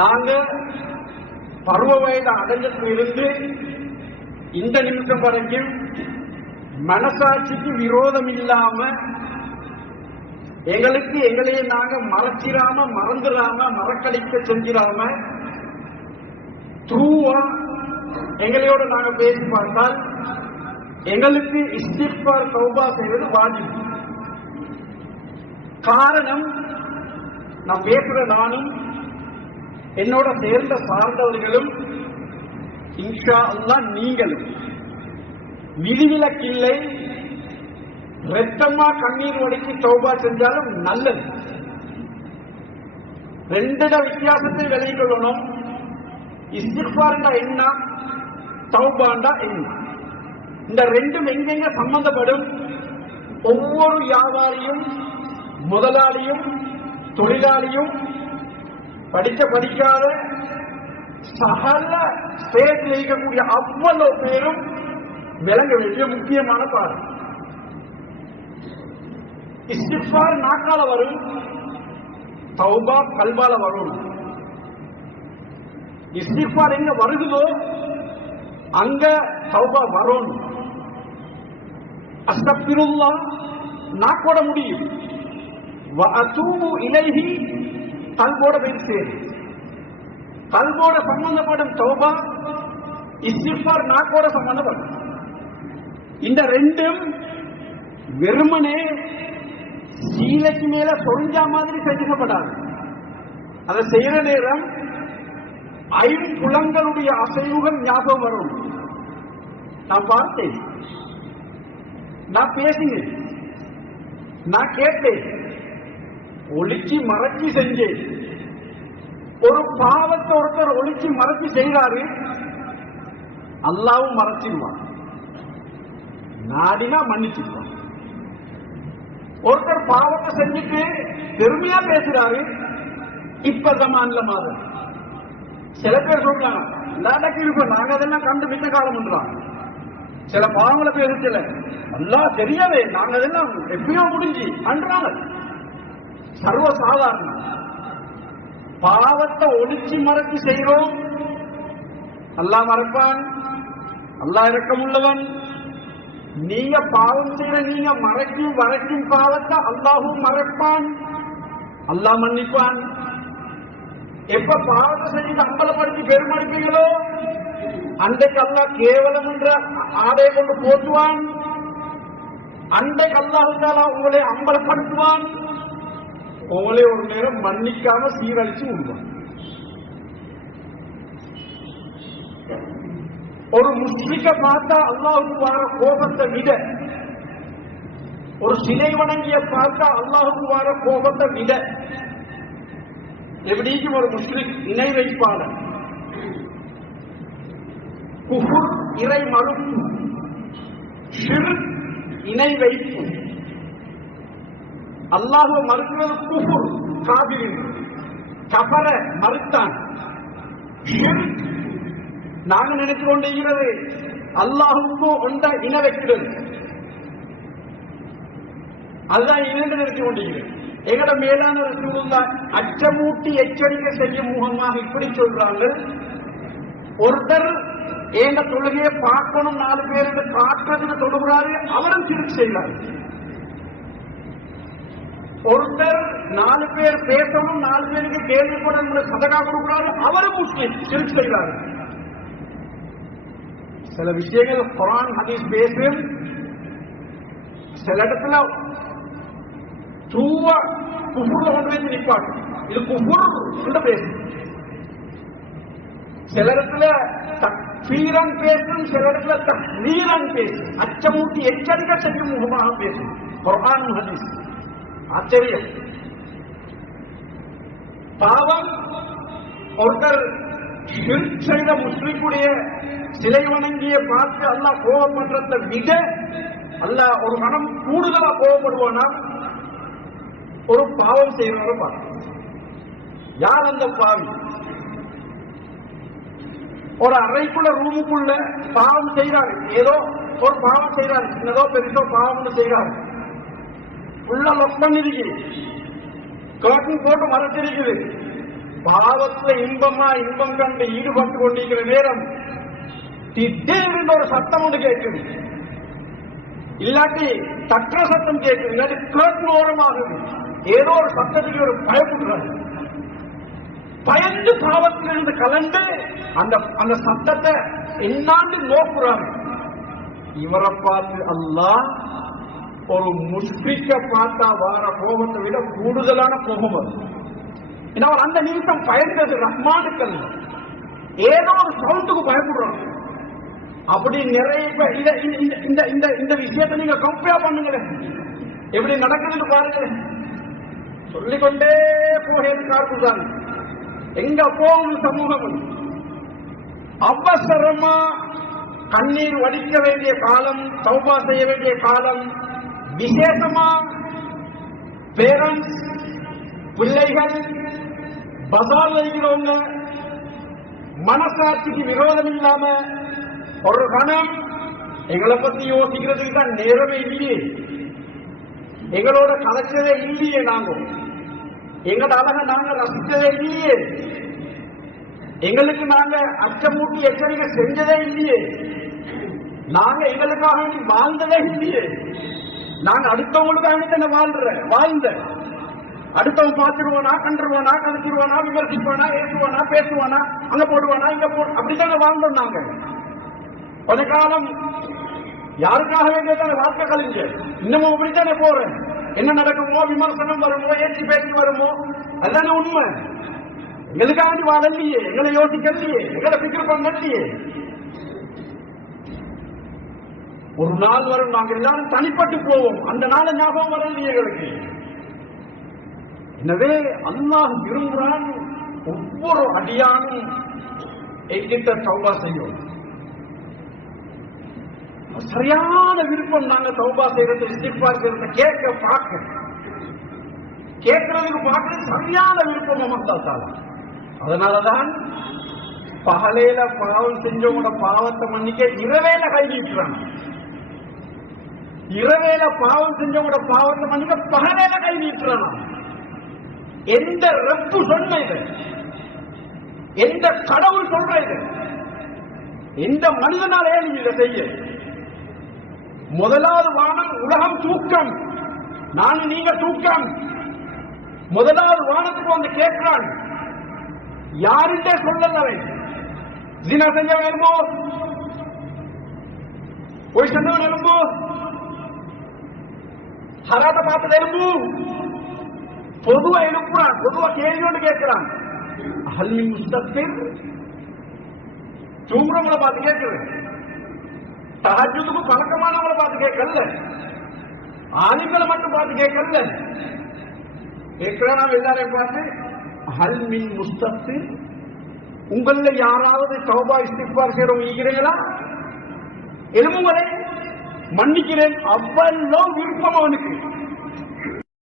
நாங்க பருவ வயது அடைஞ்சதிலிருந்து இந்த நிமிஷம் வரைக்கும் மனசாட்சிக்கு விரோதம் இல்லாம எங்களுக்கு எங்களையே நாங்க மறைச்சிடாம மறந்துடாம மறக்கடிக்க செஞ்சிடாம த்ரூவா எங்களையோட நாங்க பேசி பார்த்தால் எங்களுக்கு இஸ்திக்பார் தௌபா செய்வது வாஜிப். காரணம், நான் பேசுற நானும் என்னோட சேர்ந்த சார்ந்தவர்களும் இன்ஷா அல்லாஹ் நீங்களும் விதிவிலக்கில்லை. ரத்தமா கண்ணீர் வடிச்சு தௌபா செஞ்சாலும் நல்லது. ரெண்டிட வித்தியாசத்தை விலகிக் கொள்ளணும். இஸ்திக்பார்ண்டா என்ன, தௌபாண்டா என்ன? இந்த ரெண்டும் எங்கெங்க சம்பந்தப்படும்? ஒவ்வொரு வியாபாரியும் முதலாளியும் தொழிலாளியும் படிக்காத சகல ஸ்டேட்ல இருக்கக்கூடிய அவ்வளவு பேரும் விளங்க வேண்டிய முக்கியமான பாடம். இஸ்திக்பார் நாக்கால வரும், தௌபா கல்பால வரும். இஸ்திக்பார் எங்க வருகுதோ அங்க தௌபா வரும். அஸ்தக்பிருல்லாஹ் நாக்கோட முடியும், வஅதூபு இலைஹி கல்போட பேசு. கல்போட சம்பந்தப்படும் தௌபா, இஸ்திக்பார் நாக்கோட சம்பந்தப்படும். இந்த ரெண்டும் வெறுமனே சீலைக்கு மேல சொரிஞ்சா மாதிரி செஞ்சுக்கப்படாது. அதை செய்யற நேரம் ஐம்புலங்களுடைய அசைவுகள் ஞாபகம் வரும். நான் பார்த்தேன், நான் பேசினேன், நான் கேட்டேன், ஒளிச்சு மறைச்சி செஞ்சேன். ஒரு பாவத்தை ஒருத்தர் ஒளிச்சு மறைச்சி செய்யறாரு, அல்லாவும் மறைச்சிடுவான், நாடினா மன்னிச்சிடுவான். ஒருத்தர் பாவத்தை செஞ்சுட்டு பெருமையா பேசுறாரு, இப்ப சமான்ல மாதிரி. சில பேர் சொல்றாங்க, நாளைக்கு இருப்போம், நாங்க அதெல்லாம் கண்டு மித்த காலம் பண்றாங்க. சில பாவங்களை பேசல, எல்லாம் தெரியவே நாங்க அதெல்லாம் எப்பயோ முடிஞ்சு அன்றாங்க. சர்வசாதாரணம். பாவத்தை ஒளிச்சு மறைச்சு செய்யறோம், அல்லாஹ் மறைப்பான், அல்லாஹ் இரக்கமுள்ளவன். நீங்க பாவம் செய்யற நீங்க மறைக்கும் பாவத்தை அல்லாஹும் மறைப்பான், அல்லாஹ் மன்னிப்பான். எப்ப பாவத்தை செஞ்சு அம்பலப்படுத்தி பெருமடிப்பீங்களோ அன்றைக்கு அல்லாஹ் கேவலம் என்ற ஆடையை கொண்டு போற்றுவான். அன்றைக்கு அல்லாஹ் உங்களை அம்பலப்படுத்துவான், உங்களே ஒரு நேரம் மன்னிக்காம சீரழிச்சு விடுவான். ஒரு முஸ்லிக்க பார்த்தா அல்லாஹுக்கு வர கோபத்தை விட, ஒரு சிலை வணங்கிய பார்த்தா அல்லாஹுக்கு வர கோபத்தை விட, எப்படிக்கும் ஒரு முஸ்லிம் இணை வைப்பாளர், குஃபுர் இறை மறுப்பு, ஷிர்க் இணை வைப்பு, அல்லாஹ்வை மறுக்கிறது குஃபுர் காபிர், கஃபர மறுத்தான். ஷிர்க் நாங்க நினைச்சு கொண்டிருக்கிறது அல்லாஹுக்கு ஒன்ற இணை வைக்கிறது, அதுதான் இணைந்து நினைச்சு கொண்டிருக்கிறது. எங்கட மேலான ரசூலுல்லாஹ் அச்சமூட்டி எச்சரிக்கை செய்யும் முகமாக இப்படி சொல்றாங்க, ஒருத்தர் எங்க தொழுகையை பார்க்கணும் 4 பேருக்கு காட்டுறதுக்கு தொழுகிறாரு, அவரும் சிரிப்பு செய்யறாரு. ஒருத்தர் 4 பேர் பேசணும் 4 பேருக்கு கேள்விப்படணும் சதகா கொடுக்கிறாரு, அவரும் முஸ்லிம் சிரிப்பு செய்யறாரு. சில விஷயங்கள் குர்ஆன் ஹதீஸ் பேசும், சில இடத்துல தூவா குஃபுர்ல கொண்டு வந்து நிப்பாட்டு, இது குஃபுர் பேசும். சில இடத்துல தக்ஃபீரன் பேசும், சில இடத்துல தஹ்லீரன் பேசும், அச்சமூட்டி எச்சரிக்கை செய்யும் முகமாக பேசும் குர்ஆன் ஹதீஸ். ஆச்சரியம். பாவம் ஒருத்தர் ஷிர்க் செய்த முஸ்லிமுடைய சிலை வணங்கிய பார்த்து அல்லாஹ் கோபப்படுறதை விட அல்லாஹ் ஒரு மனம் கூடுதலா கோபப்படுவானா ஒரு பாவம் செய்யறவரை பார்க்க. யார் அந்த பாவி? ஒரு அறைக்குள்ள ரூமுக்குள்ள பாவம் செய்யறாரு, ஏதோ ஒரு பாவம் செய்யறாரு, சின்னதோ பெரிதோ பாவம் செய்யறாரு, உள்ள லொக் பண்ணிருக்கு, கர்டன் போட்டு மறைச்சிருக்குது, பாவத்துல இன்பம் கண்டு ஈடுபட்டு கொண்டிருக்கிற நேரம் திடீர்னு ஒரு சத்தம் ஒன்று கேட்குது, இல்லாட்டி தற்ற சத்தம் கேட்குது, இல்லாட்டி கேட்கு ஓரமாகுது. ஏதோ ஒரு சத்தத்துக்கு ஒரு பயப்படுறாரு. பயந்து பாவத்திலிருந்து கலந்து அந்த சத்தத்தை என்னாண்டு நோக்குறாரு. இவரை பார்த்து அல்லாஹ் ஒரு முஸ்லிக்க பார்த்தா வார கோபத்தை விட கூடுதலான கோபம் வரும். அவர் அந்த நிமிஷம் பயந்தது ரஹ்மானுக்கள், ஏதோ ஒரு சவுண்டுக்கு பயப்படுறாங்க. அப்படி நிறைய இந்த விஷயத்தை நீங்க கம்பேர் பண்ணுங்களேன், எப்படி நடக்குதுன்னு பாருங்க. சொல்லிக்கொண்டே போகிறார். எங்க போகும் சமூகம் அவசரமா கண்ணீர் வடிக்க வேண்டிய காலம், தௌபா செய்ய வேண்டிய காலம். விசேஷமா பேரண்ட்ஸ், பிள்ளைகள், பசார் வைக்கிறவங்க மனசாட்சிக்கு விரோதம் இல்லாம ஒரு கணம் எங்களை பத்தி யோசிக்கிறதுக்கு தான் நேரமே இல்லையே, எங்களோட கலைச்சதே இல்லையே, நாங்க எங்களோட அழக நாங்க ரசிச்சதே இல்லையே, எங்களுக்கு நாங்க அச்சமூட்டி எச்சரிக்கை செஞ்சதே இல்லையே, நாங்க எங்களுக்காக வாழ்ந்ததே இல்லையே. நாங்க அடுத்தவங்களுக்காக வாழ்ந்த அடுத்தவன் பார்த்துருவானா, கண்டுருவானா, கழிச்சிருவானா, விமர்சிப்பானா, ஏசுவானா, பேசுவானா, அங்க போடுவானா, இங்க அப்படித்தாங்க வாழ்ந்தோம். நாங்க கொஞ்ச காலம் யாருக்காக வேண்டியதான வாழ்க்கை கழிஞ்ச, இன்னமும் அப்படித்தானே போறேன். என்ன நடக்குமோ, விமர்சனம் வருமோ, ஏற்றி பேசி வருமோ, அதுதானே உண்மை. எங்களுக்காக வாழலையே, எங்களை யோசிக்கலையே, எங்களை பிக்கர் பண்ணலையே. ஒரு நாள் வரும் நாங்க எல்லாரும் தனிப்பட்டு போவோம், அந்த நாள் ஞாபகம் வரலையே எங்களுக்கு. எனவே அல்லாஹ் விரும்புகிறான் ஒவ்வொரு அடியானும் எங்கிட்ட தௌபா செய்யும். சரியான விருப்பம் நாங்க தௌபா செய்யறது, இஸ்திக்பார் செய்யறது, கேட்க பார்க்க கேட்கறதுக்கு பார்க்கறது சரியான விருப்பம் நமக்கு. அதனாலதான் பகலையில பாவம் செஞ்சவங்களோட பாவத்தை மன்னிக்க இரவேல கை நீட்டுறாங்க. இரவேல பாவம் செஞ்சவங்களோட பாவத்தை மன்னிக்க பகலையில கை நீட்டுறாங்க. எந்த ரப்பு சொன்ன இது, எந்த கடவுள் சொல்ற இது, எந்த மனிதனாலே இதை செய்ய? முதலாவது வானம் உலகம் தூக்கம், நான் நீங்க தூக்கம். முதலாவது வானத்துக்கு வந்து கேட்கிறான், யாருண்டே சொல்லல. ஜினா செஞ்ச வேணுமோ, போய் செஞ்சவன் எழும்போ, ஹராத்த பார்த்தது எழும்பு. பொதுவா எழுப்புறான், பொதுவா கேள்வியோடு கேட்கிறான். அஹ்லி முஸ்தக்பிர், தூங்குறவங்களை பார்த்து கேட்குது. தஹஜ்ஜுதுக்கு பழக்கமானவங்களை பார்த்து கேட்கல, ஆலிம்களை மட்டும் பார்த்து கேட்கல. கேட்கிறான் எல்லாரையும் பார்த்து, ஹல் மின் முஸ்தக்பிர், உங்கள யாராவது தௌபா இஸ்திக்பார் செய்றவங்க இருக்கிறீங்களா? எழுமுங்களே, மன்னிக்கிறேன். அவ்வளவு விருப்பம் அவனுக்கு.